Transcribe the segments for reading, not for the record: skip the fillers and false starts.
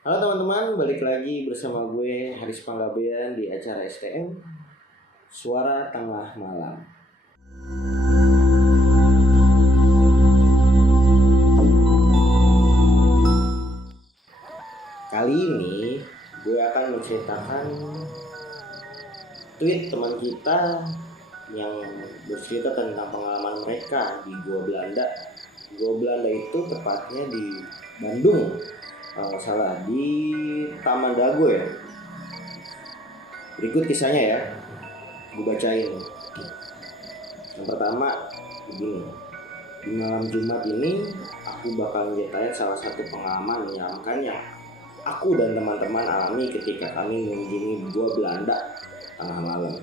Halo teman-teman, balik lagi bersama gue Haris Panggabean di acara STM Suara Tengah Malam. Kali ini gue akan menceritakan tweet teman kita yang bercerita tentang pengalaman mereka di Gua Belanda. Gua Belanda itu tepatnya di Bandung, kalau nggak salah di Taman Dago ya. Berikut kisahnya ya, gue bacain. Yang pertama begini, di malam Jumat ini aku bakal nyeritain salah satu pengalaman menyeramkan yang aku dan teman-teman alami ketika kami mengunjungi Gua Belanda tengah malam.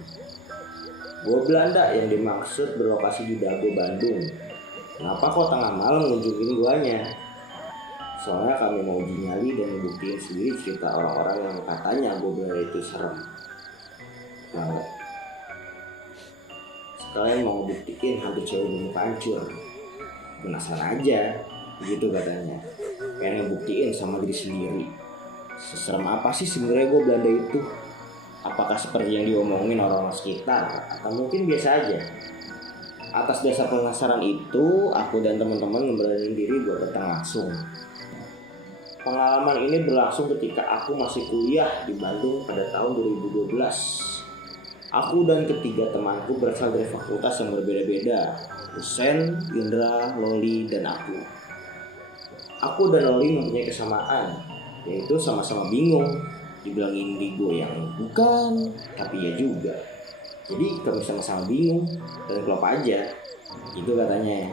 Gua Belanda yang dimaksud berlokasi di Dago, Bandung. Kenapa kok tengah malam mengunjungi guanya? Soalnya kami mau uji nyali dan membuktiin sendiri cerita orang-orang yang katanya Gua Belanda itu serem. Nah, sekalian mau buktiin hantu cewek ini hancur. Penasaran aja, gitu katanya. Pengen ngebuktiin sama diri sendiri. Seserem apa sih sebenarnya Gua Belanda itu? Apakah seperti yang diomongin orang-orang sekitar, atau mungkin biasa aja? Atas dasar penasaran itu, aku dan teman-teman memberanikan diri buat datang langsung. Pengalaman ini berlangsung ketika aku masih kuliah di Bandung pada tahun 2012. Aku dan ketiga temanku berasal dari fakultas yang berbeda-beda, Husen, Indra, Loli, dan aku. Aku dan Loli mempunyai kesamaan, yaitu sama-sama bingung. Dibilang indigo yang bukan, tapi ya juga. Jadi kami sama-sama bingung dan klop aja, gitu katanya.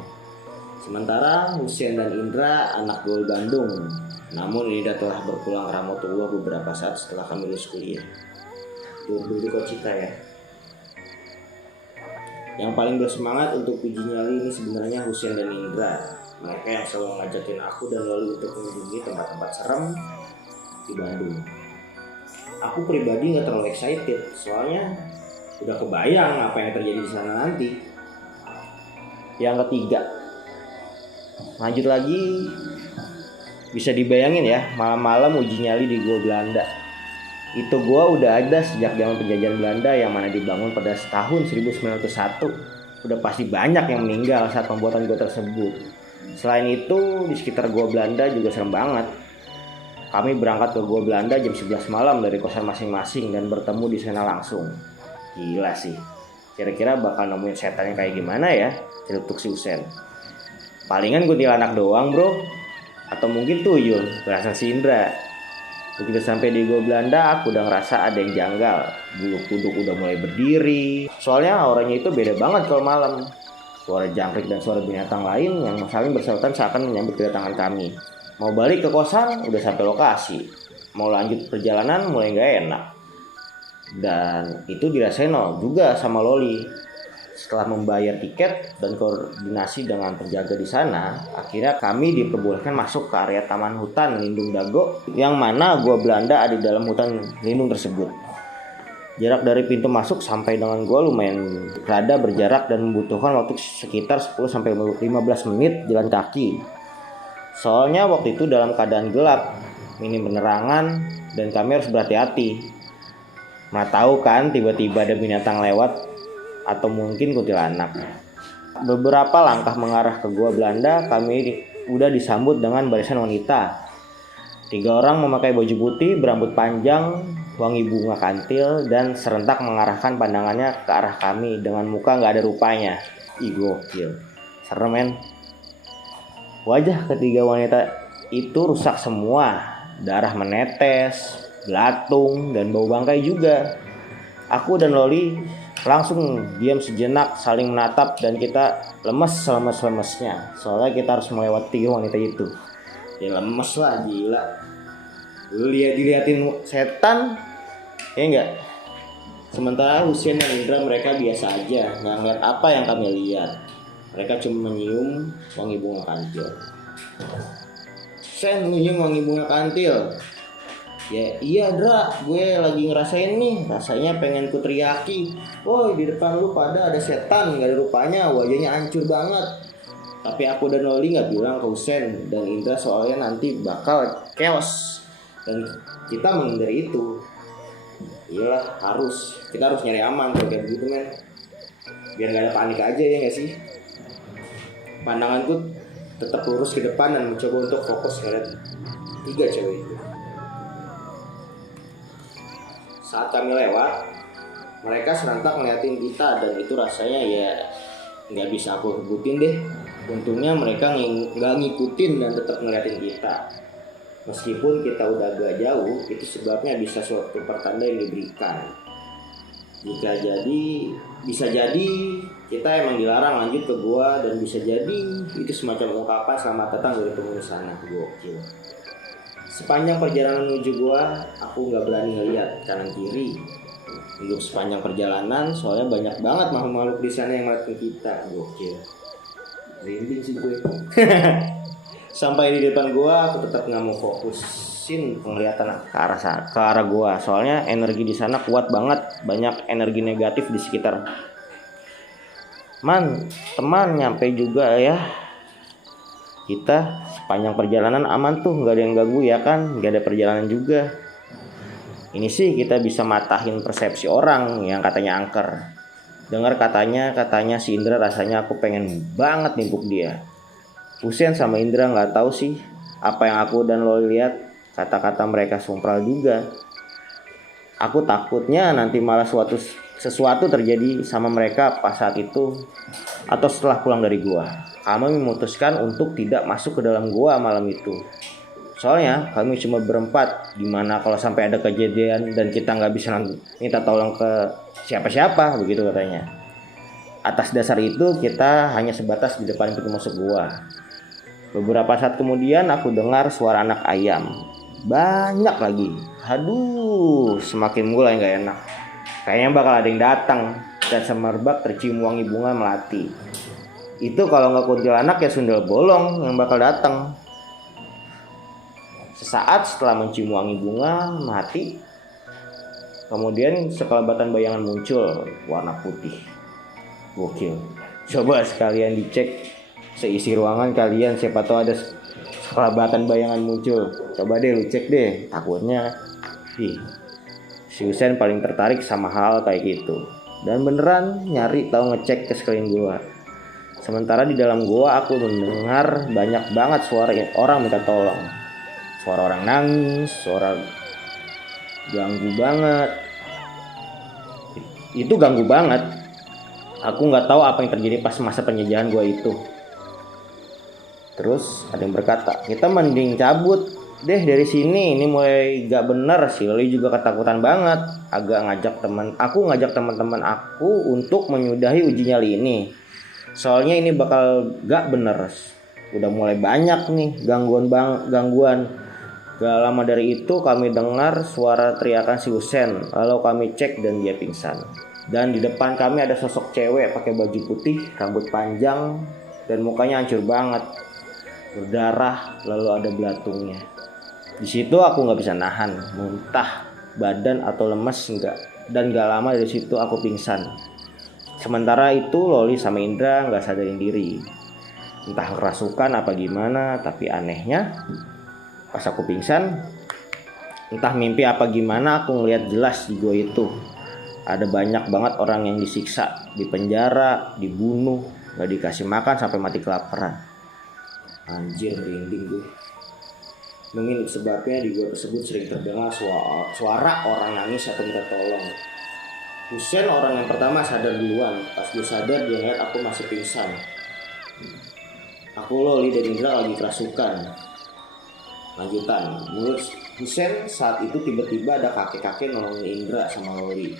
Sementara Husen dan Indra anak gaul Bandung, namun Indra telah berpulang ke Rahmatullah beberapa saat setelah kami lulus kuliah. Dulu kok cita ya. Yang paling bersemangat untuk uji nyali ini sebenarnya Husen dan Indra. Mereka yang selalu ngajakin aku dan Loli untuk mengunjungi tempat-tempat serem di Bandung. Aku pribadi nggak terlalu excited, soalnya udah kebayang apa yang terjadi di sana nanti. Yang ketiga, lanjut lagi, bisa dibayangin ya, malam-malam uji nyali di Gua Belanda. Itu gua udah ada sejak zaman penjajahan Belanda yang mana dibangun pada tahun 1901. Udah pasti banyak yang meninggal saat pembuatan gua tersebut. Selain itu, di sekitar Gua Belanda juga serem banget. Kami berangkat ke Gua Belanda jam 11 malam dari kosan masing-masing dan bertemu di sana langsung. Gila sih. Kira-kira bakal nemuin setannya kayak gimana ya? Celutuk si Husen. Palingan kuntilanak doang bro. Atau mungkin tuyul, berasa si Indra. Begitu sampai di Gua Belanda, aku udah ngerasa ada yang janggal. Bulu kuduk udah mulai berdiri. Soalnya auranya itu beda banget kalau malam. Suara jangkrik dan suara binatang lain yang saling bersautan seakan menyambut kedatangan kami. Mau balik ke kosan, udah sampai lokasi. Mau lanjut perjalanan, mulai gak enak. Dan itu dirasain juga sama Loli. Setelah membayar tiket dan koordinasi dengan penjaga di sana, akhirnya kami diperbolehkan masuk ke area Taman Hutan Lindung Dago, yang mana Gua Belanda ada di dalam hutan lindung tersebut. Jarak dari pintu masuk sampai dengan gua lumayan rada berjarak dan membutuhkan waktu sekitar 10-15 menit jalan kaki. Soalnya waktu itu dalam keadaan gelap, minim penerangan, dan kami harus berhati-hati. Mana tahu kan tiba-tiba ada binatang lewat atau mungkin kuntilanak. Beberapa langkah mengarah ke Gua Belanda, kami udah disambut dengan barisan wanita. 3 orang memakai baju putih, berambut panjang, wangi bunga kantil, dan serentak mengarahkan pandangannya ke arah kami dengan muka gak ada rupanya. Ih gokil, serem men. Wajah ketiga wanita itu rusak semua, darah menetes, belatung, dan bau bangkai juga. Aku dan Loli langsung diam sejenak saling menatap dan kita lemes selemes-lemesnya. Soalnya kita harus melewati 3 wanita itu. Ya lemes lah, gila. Lu diliatin setan, ya enggak? Sementara Husen dan Indra mereka biasa aja, nggak ngeliat apa yang kami lihat. Mereka cuma menyium wangi bunga kantil. Sen, lu nyium wangi bunga kantil? Ya iya Dra, gue lagi ngerasain nih, rasanya pengen ku teriaki. Woi, di depan lu pada ada setan, gak ada rupanya, wajahnya hancur banget. Tapi aku dan Loli gak bilang ke Husen dan Indra soalnya nanti bakal chaos. dan kita menghindari itu. Iyalah, kita harus nyari aman kalau kayak begitu men, biar nggak ada panik aja, ya nggak sih. Pandanganku tetap lurus ke depan dan mencoba untuk fokus ngeliat 3 cewek itu. Saat kami lewat, mereka serentak ngeliatin kita dan itu rasanya ya nggak bisa aku sebutin deh. Untungnya mereka nggak ngikutin dan tetap ngeliatin kita. Meskipun kita udah agak jauh, itu sebabnya bisa suatu pertanda yang diberikan. Bisa jadi kita emang dilarang lanjut ke gua, dan bisa jadi itu semacam ungkapan selamat datang dari penghuni sana. Gokil. Sepanjang perjalanan menuju gua, aku nggak berani ngeliat kanan kiri untuk sepanjang perjalanan, soalnya banyak banget makhluk-makhluk di sana yang ngeliatin kita. Gokil. Merinding sih gue. Sampai di depan gua, aku tetap nggak mau fokusin penglihatan ke arah gua, soalnya energi di sana kuat banget, banyak energi negatif di sekitar. Teman nyampe juga ya. Kita sepanjang perjalanan aman tuh, nggak ada yang ganggu ya kan, nggak ada perjalanan juga. Ini sih kita bisa matahin persepsi orang yang katanya angker. Dengar katanya si Indra rasanya aku pengen banget nimpuk dia. Husein sama Indra nggak tahu sih apa yang aku dan lo lihat. Kata-kata mereka sumpral juga. Aku takutnya nanti malah sesuatu terjadi sama mereka pas saat itu atau setelah pulang dari gua. Kami memutuskan untuk tidak masuk ke dalam gua malam itu. Soalnya kami cuma berempat. Gimana kalau sampai ada kejadian dan kita nggak bisa minta tolong ke siapa-siapa, begitu katanya. Atas dasar itu kita hanya sebatas di depan pintu masuk gua. Beberapa saat kemudian aku dengar suara anak ayam. Banyak lagi. Aduh, semakin mulai gak enak. Kayaknya bakal ada yang datang. Dan semerbak tercium wangi bunga melati. Itu kalau gak kuntilanak ya sundel bolong yang bakal datang. Sesaat setelah mencium wangi bunga melati, kemudian sekelebatan bayangan muncul warna putih. Gokil. Coba sekalian dicek seisi ruangan kalian, siapa tahu ada sekelebatan bayangan muncul. Coba deh lu cek deh, takutnya si Husein paling tertarik sama hal kayak gitu. Dan beneran nyari tahu ngecek ke sekeliling gua. Sementara di dalam gua aku mendengar banyak banget suara orang minta tolong. Suara orang nangis, suara ganggu banget. Itu ganggu banget. Aku nggak tahu apa yang terjadi pas masa penjajahan gua itu. Terus ada yang berkata, kita mending cabut deh dari sini, ini mulai gak bener. Si Loli juga ketakutan banget. Aku ngajak teman-teman aku untuk menyudahi uji nyali ini. Soalnya ini bakal gak bener. Udah mulai banyak nih gangguan. Gak lama dari itu kami dengar suara teriakan si Husein. Lalu kami cek dan dia pingsan. Dan di depan kami ada sosok cewek pakai baju putih, rambut panjang, dan mukanya hancur banget. Berdarah, lalu ada belatungnya. Di situ aku nggak bisa nahan, muntah badan atau lemes enggak. Dan nggak lama dari situ aku pingsan. Sementara itu Loli sama Indra nggak sadarin diri. Entah kerasukan apa gimana, tapi anehnya pas aku pingsan, entah mimpi apa gimana, aku ngeliat jelas di gua itu ada banyak banget orang yang disiksa, dipenjara, dibunuh, nggak dikasih makan sampai mati kelaparan. Anjir, merinding gue. Mungkin sebabnya di gua tersebut sering terdengar suara orang nangis atau minta tolong. Husein orang yang pertama sadar duluan. Pas gue sadar dia ngeliat aku masih pingsan. Aku, Loli, dan Indra lagi kerasukan. Lanjutan, menurut Husein saat itu tiba-tiba ada kakek-kakek nolongin Indra sama Loli.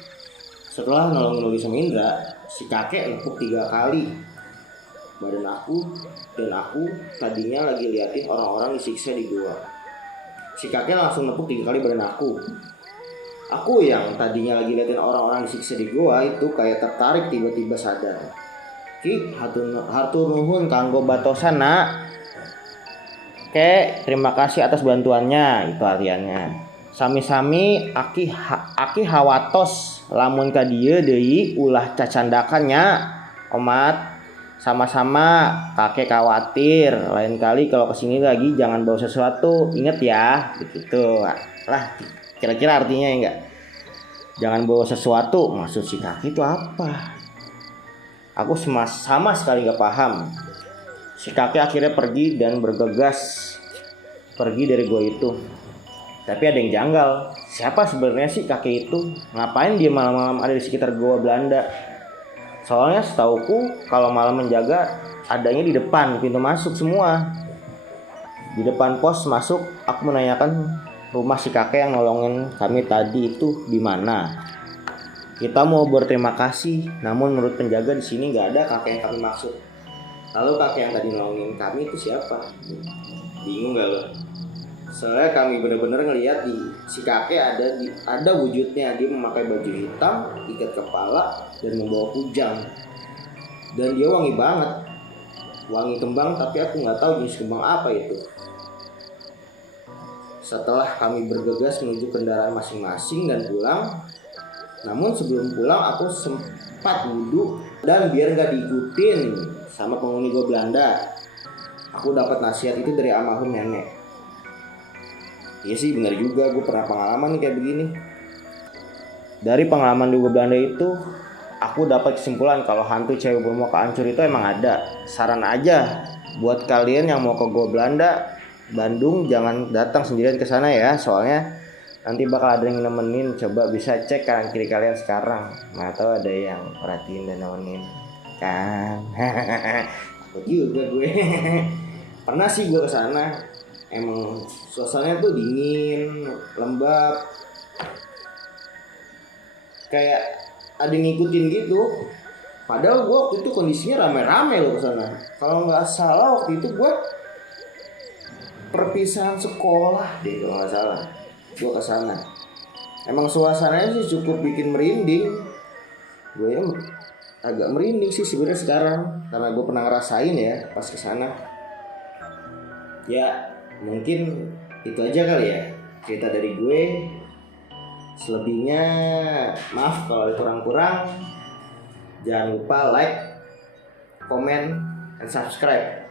Setelah nolongin Loli sama Indra, si kakek nepuk 3 kali badan aku, dan aku tadinya lagi liatin orang-orang disiksa di gua. Si kakek langsung nepuk 3 kali badan aku. Aku yang tadinya lagi liatin orang-orang disiksa di gua itu kayak tertarik, tiba-tiba sadar. Ki, hatur nuhun kanggo batosan nak. Oke, terima kasih atas bantuannya, itu artiannya. Sami-sami aki hawatos lamun ka dieu deui ulah cacandakannya, Omat. Sama-sama, kakek khawatir. Lain kali kalau kesini lagi jangan bawa sesuatu, inget ya, begitu. Lah, kira-kira artinya ya enggak? Jangan bawa sesuatu, maksud si kakek itu apa? Aku sama sekali gak paham. Si kakek akhirnya pergi dan bergegas pergi dari gua itu. Tapi ada yang janggal. Siapa sebenarnya sih kakek itu? Ngapain dia malam-malam ada di sekitar gua Belanda? Soalnya setauku kalau malam menjaga adanya di depan pintu masuk semua. Di depan pos masuk, aku menanyakan rumah si kakek yang nolongin kami tadi itu di mana. Kita mau berterima kasih, namun menurut penjaga di sini nggak ada kakek yang kami maksud. Lalu kakek yang tadi nolongin kami itu siapa? Bingung gak lo? Soalnya kami benar-benar ngelihat di si kakek ada wujudnya. Dia memakai baju hitam, ikat kepala, dan membawa kujang. Dan dia wangi banget, wangi kembang, tapi aku nggak tahu jenis kembang apa itu. Setelah kami bergegas menuju kendaraan masing-masing dan pulang, namun sebelum pulang aku sempat wudhu dan biar nggak diikutin sama penghuni gua Belanda, aku dapat nasihat itu dari almarhum nenek. Iya sih benar juga, gue pernah pengalaman nih kayak begini. Dari pengalaman di gua Belanda itu, aku dapat kesimpulan kalau hantu cewek bermuka hancur itu emang ada. Saran aja buat kalian yang mau ke gua Belanda, Bandung, jangan datang sendirian ke sana ya, soalnya nanti bakal ada yang nemenin. Coba bisa cek kanan kiri kalian sekarang, nggak tahu ada yang perhatiin dan nemenin kan. Aku juga gue. Pernah sih gue kesana. Emang suasananya tuh dingin, lembab, kayak ada yang ngikutin gitu. Padahal gue waktu itu kondisinya rame-rame loh kesana. Kalau nggak salah waktu itu gue perpisahan sekolah deh kalau nggak salah. Gue kesana. Emang suasananya sih cukup bikin merinding. Gue agak merinding sih sebenarnya sekarang karena gue pernah ngerasain ya pas kesana. Ya mungkin itu aja kali ya cerita dari gue. Selebihnya maaf kalau ada kurang-kurang. Jangan lupa like, comment, and subscribe.